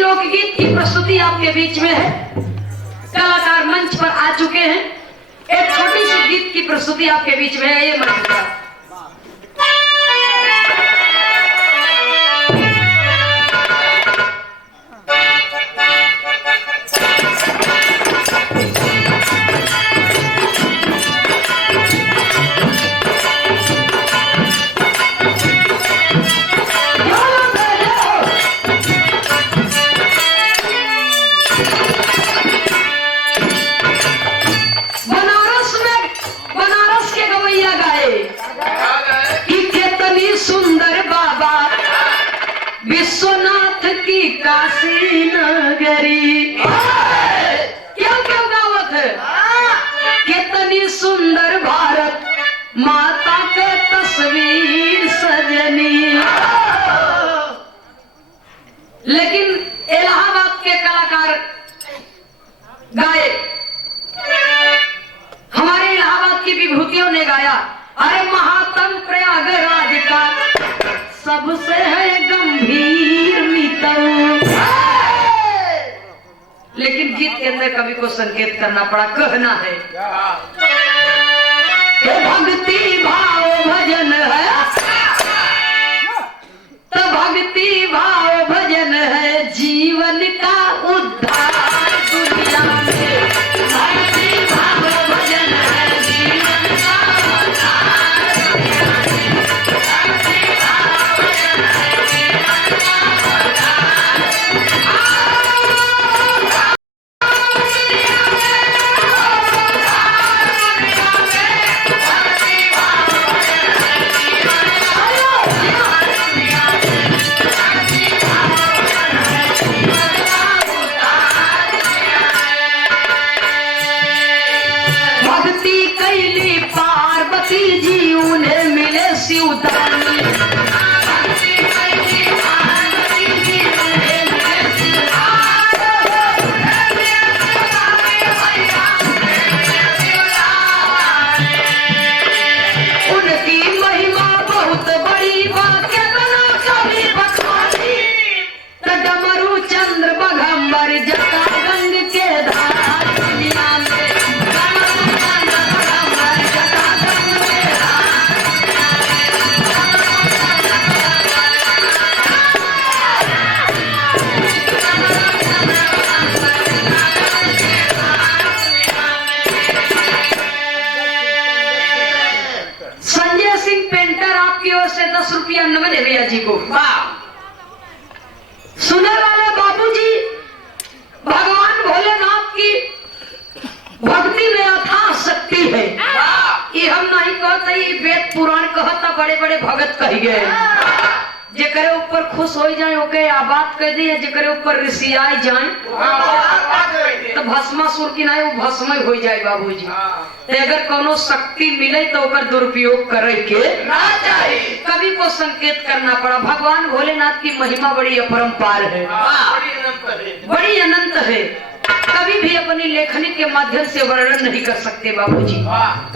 लोकगीत की प्रस्तुति आपके बीच में है। कलाकार मंच पर आ चुके हैं। एक छोटी सी गीत की प्रस्तुति आपके बीच में है। ये मंच पर विश्वनाथ की काशी नगरी। क्या क्या गावत है? कितनी सुंदर भारत माता के तस्वीर सजनी। लेकिन इलाहाबाद के कलाकार गाए, हमारे इलाहाबाद की विभूतियों ने गाया, अरे महात्म प्रयागराज का सबसे है गंभीर मित्र। लेकिन गीत के अंदर कवि को संकेत करना पड़ा, कहना है भक्ति भाव भजन है, तो भक्ति भाव भजन है जीवन का उद्धार दुनिया में। भक्ति भाव भजन है जीवन का उद्धार दुनिया में। भक्ति भाव भजन है जीवन का उद्धार। पार्वती जी उन्हें मिले शिवदानी। उनकी महिमा बहुत बड़ी वाक्य बना कभी बखानी। डमरू चंद्र बघम्बर जटा गंग के धार दुनिया में। संजय सिंह पेंटर आपकी ओर से 10 रुपया नगद है भैया जी को। सुने वाले बाबूजी, भगवान भोलेनाथ की भक्ति में अथाह शक्ति है। ये हम नहीं कहते, ये वेद पुराण कहता, बड़े बड़े भगत कह गए। जेकरे ऊपर खुश हो जाए ओके आबाद कर दिए, जेकरे ऊपर ऋषि आए जाए तो भस्मासुर की नहीं, वो भस्म हो जाए बाबूजी। अगर कोनो शक्ति मिले तो ओकर दुरुपयोग करे के ना चाहिए। कवि को संकेत करना पड़ा, भगवान भोलेनाथ की महिमा बड़ी अपरंपार है, बड़ी अनंत है। कभी भी अपनी लेखनी के माध्यम से वर्णन नहीं कर सकते बाबूजी।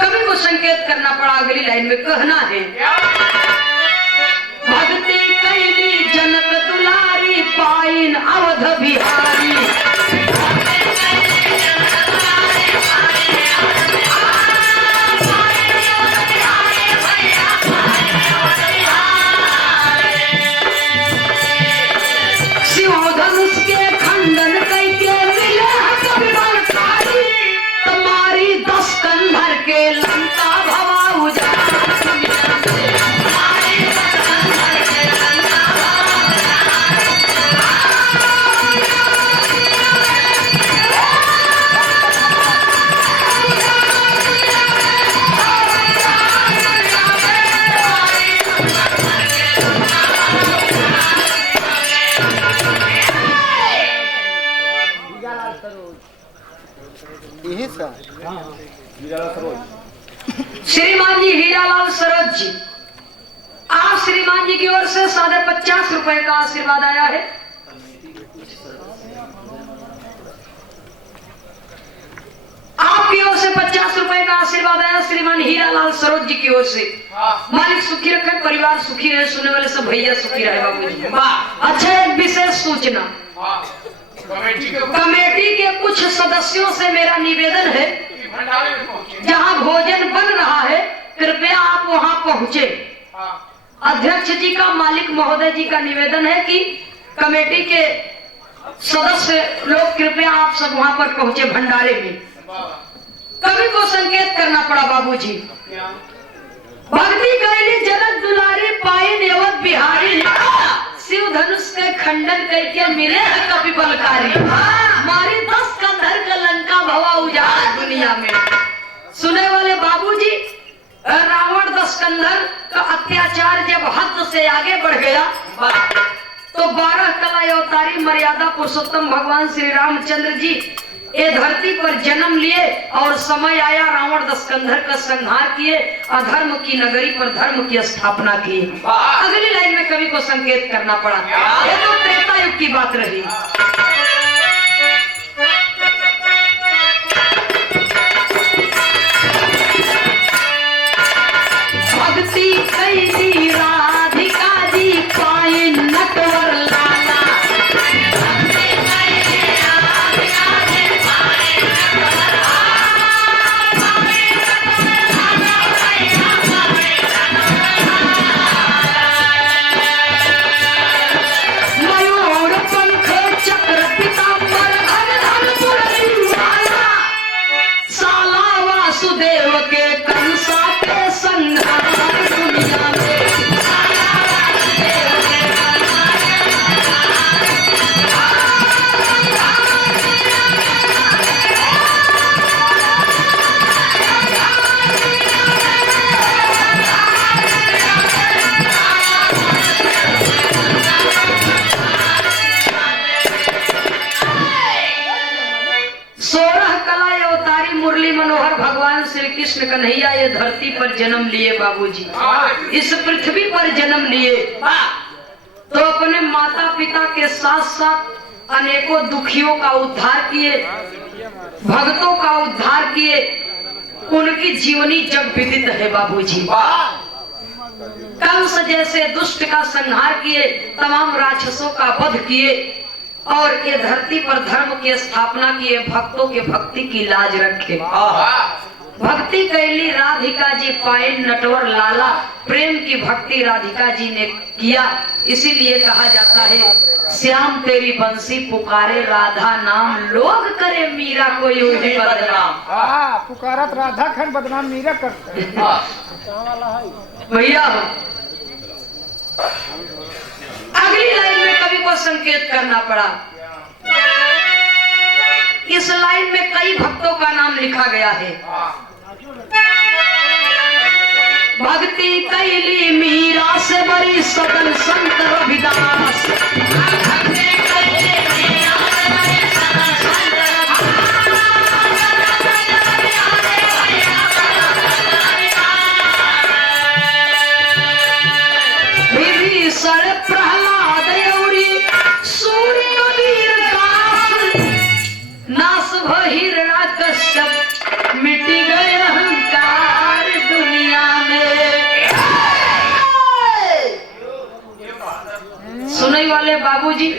कवि को संकेत करना पड़ा, अगली लाइन में कहना है भक्ति कैली जनक दुलारी पाइन अवध बिहारी। शिवधनुष के खंडन करके मिले कभी बलकारी। तुम्हारी 10 कंधर के लंका भवा उजाड़। श्रीमान जी हीरालाल सरोज जी, आप श्रीमान जी की ओर से 50 रुपए का आशीर्वाद आया है। आपकी ओर से 50 रुपए का आशीर्वाद आया श्रीमान हीरालाल सरोज जी की ओर से। मालिक सुखी रखे, परिवार सुखी रहे, सुनने वाले सब भैया सुखी रहे बाबू जी। अच्छा, एक विशेष सूचना, कमेटी के कुछ सदस्यों से मेरा निवेदन है, जहां भोजन बन रहा है कृपया आप वहां पहुंचे। अध्यक्ष जी का, मालिक महोदय जी का निवेदन है कि कमेटी के सदस्य लोग कृपया आप सब वहां पर पहुंचे भंडारे में। कवि को संकेत करना पड़ा बाबूजी। भक्ति कैली जनक दुलारी पाई नेवत बिहारी, शिव धनुष के खंडन करके मिले है कवि बलकारी, मारी 10 कंधर का लंका भवा उजाड़ दुनिया में। सुने वाले बाबूजी, रावण 10 कंधर का अत्याचार जब हद से आगे बढ़ गया तो 12 कला अवतारी मर्यादा पुरुषोत्तम भगवान श्री रामचंद्र जी ये धरती पर जन्म लिए और समय आया रावण 10 कंधर का संहार किए, अधर्म की नगरी पर धर्म की स्थापना की। अगली लाइन में कवि को संकेत करना पड़ा। ये तो त्रेता युग की बात रही। भक्ति कैसी राधिका जी पाई नटवर लाला, मयूर पंख चक्र पीताम्बर धन धन मुरली वाला, साला वासुदेव के कंसा के संहार दुनिया में। मुरली मनोहर भगवान श्री कृष्ण कन्हैया ये धरती पर जन्म लिए बाबूजी, इस पृथ्वी पर जन्म लिए तो अपने माता पिता के साथ साथ अनेकों दुखियों का उद्धार किए, भक्तों का उद्धार किए। उनकी जीवनी जग विदित है बाबूजी। कंस जैसे दुष्ट का संहार किए, तमाम राक्षसों का वध किए और ये धरती पर धर्म की स्थापना किए, भक्तों के भक्ति की लाज रखे। भक्ति कैली राधिका जी पाए नटवर लाला, प्रेम की भक्ति राधिका जी ने किया। इसीलिए कहा जाता है श्याम तेरी बंसी पुकारे राधा नाम, लोग करे मीरा को यूं ही बदनाम। पुकारत राधा खन बदनाम मीरा करते भैया। अगली लाइन में कवि को संकेत करना पड़ा। इस लाइन में कई भक्तों का नाम लिखा गया है। भक्ति कैली मीरा से बड़ी सदन संत रविदास, विभीषण प्रहलाद यौरी सूर्य कबीर दास, नास हिरण्यकश्यप मिट गए अहंकार दुनिया में। सुनने वाले बाबूजी,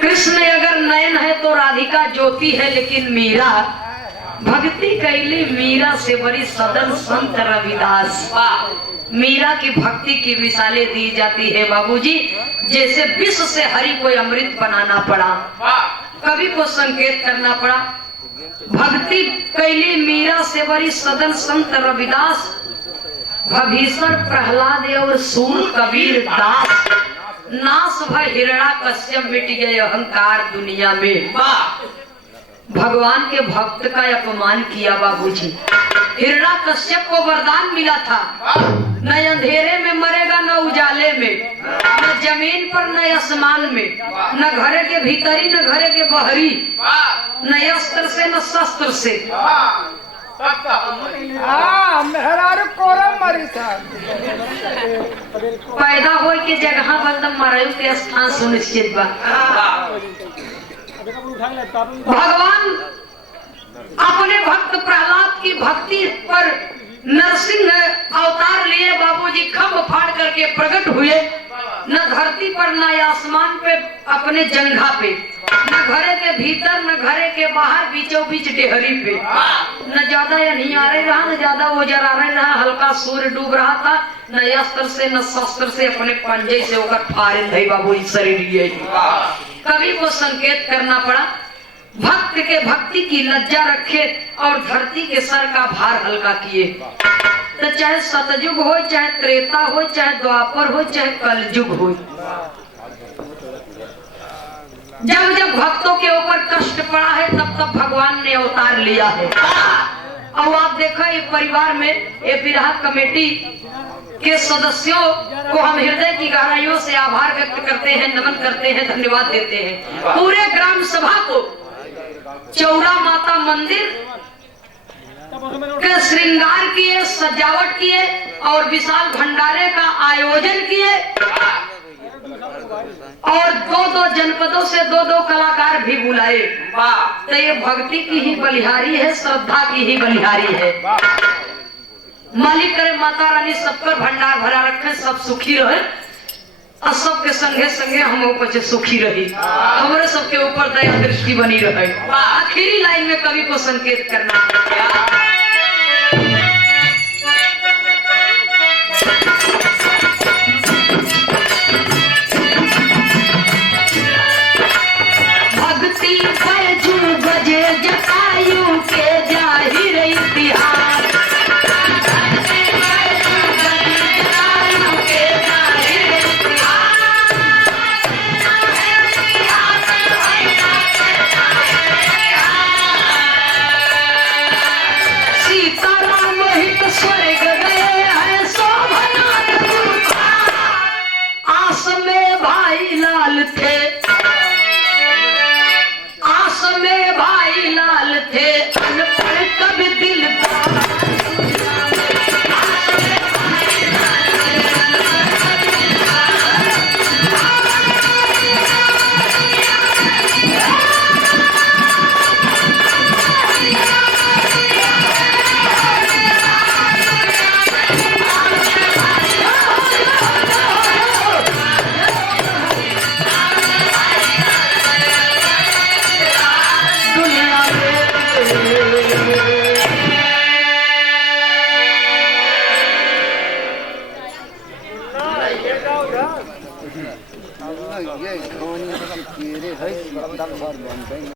कृष्ण अगर नयन है तो राधिका ज्योति है, लेकिन मीरा भक्ति कैली मीरा से बड़ी सदन संत रविदास। मीरा की भक्ति की मिसालें दी जाती है बाबूजी, जैसे विष से हरि को अमृत बनाना पड़ा। कवि को संकेत करना पड़ा। भक्ति कैली मीरा से बड़ी सदन संत रविदास, भभीषण प्रहलाद और सूर कबीर दास, नास भय हिरण्यकश्यप मिट गए अहंकार दुनिया में। भगवान के भक्त का अपमान किया बाबूजी। हिरण्यकश्यप को वरदान मिला था, न अंधेरे में मरेगा न उजाले में, न जमीन पर न आसमान में, न घरे के भीतरी न घरे के बहरी, न अस्त्र से न शस्त्र से। पैदा हो के जगह बंद मरयु के स्थान सुनिश्चित बा। भगवान अपने भक्त प्रहलाद की भक्ति पर नरसिंह अवतार लिए बाबूजी खम्भ फाड़ करके प्रकट हुए। न धरती पर न आसमान पे अपने जंघा पे, न घरे के भीतर न घरे के बाहर, बीचों बीच डेहरी पे। न ज्यादा या नहीं आ रहा, न ज्यादा वो जरा रहा, हल्का सूर्य डूब रहा था। न अस्त्र से न शस्त्र से अपने पंजे से होकर फारे थे बाबूजी शरीर लिए। कभी को संकेत करना पड़ा, भक्त के भक्ति की लज्जा रखे और धरती के सर का भार हल्का किए। तो चाहे सतयुग हो, चाहे त्रेता हो, चाहे द्वापर हो, चाहे कलयुग हो, जब जब भक्तों के ऊपर कष्ट पड़ा है तब तब भगवान ने अवतार लिया है। अब आप देखो ये परिवार में ये विराह कमेटी के सदस्यों को हम हृदय की गहराइयों से आभार व्यक्त करते हैं, नमन करते हैं, धन्यवाद देते हैं। पूरे ग्राम सभा को चौरा माता मंदिर के श्रृंगार किए, सजावट किए और विशाल भंडारे का आयोजन किए और दो जनपदों से दो कलाकार भी बुलाए। तो ये भक्ति की ही बलिहारी है, श्रद्धा की ही बलिहारी है। मालिक करे माता रानी सब पर भंडार भरा रखे, सब सुखी रहे और सबके संगे संगे हम ऊपर सुखी रही, हमारे सबके ऊपर दया दृष्टि बनी रहे। आखिरी लाइन में कवि को संकेत करना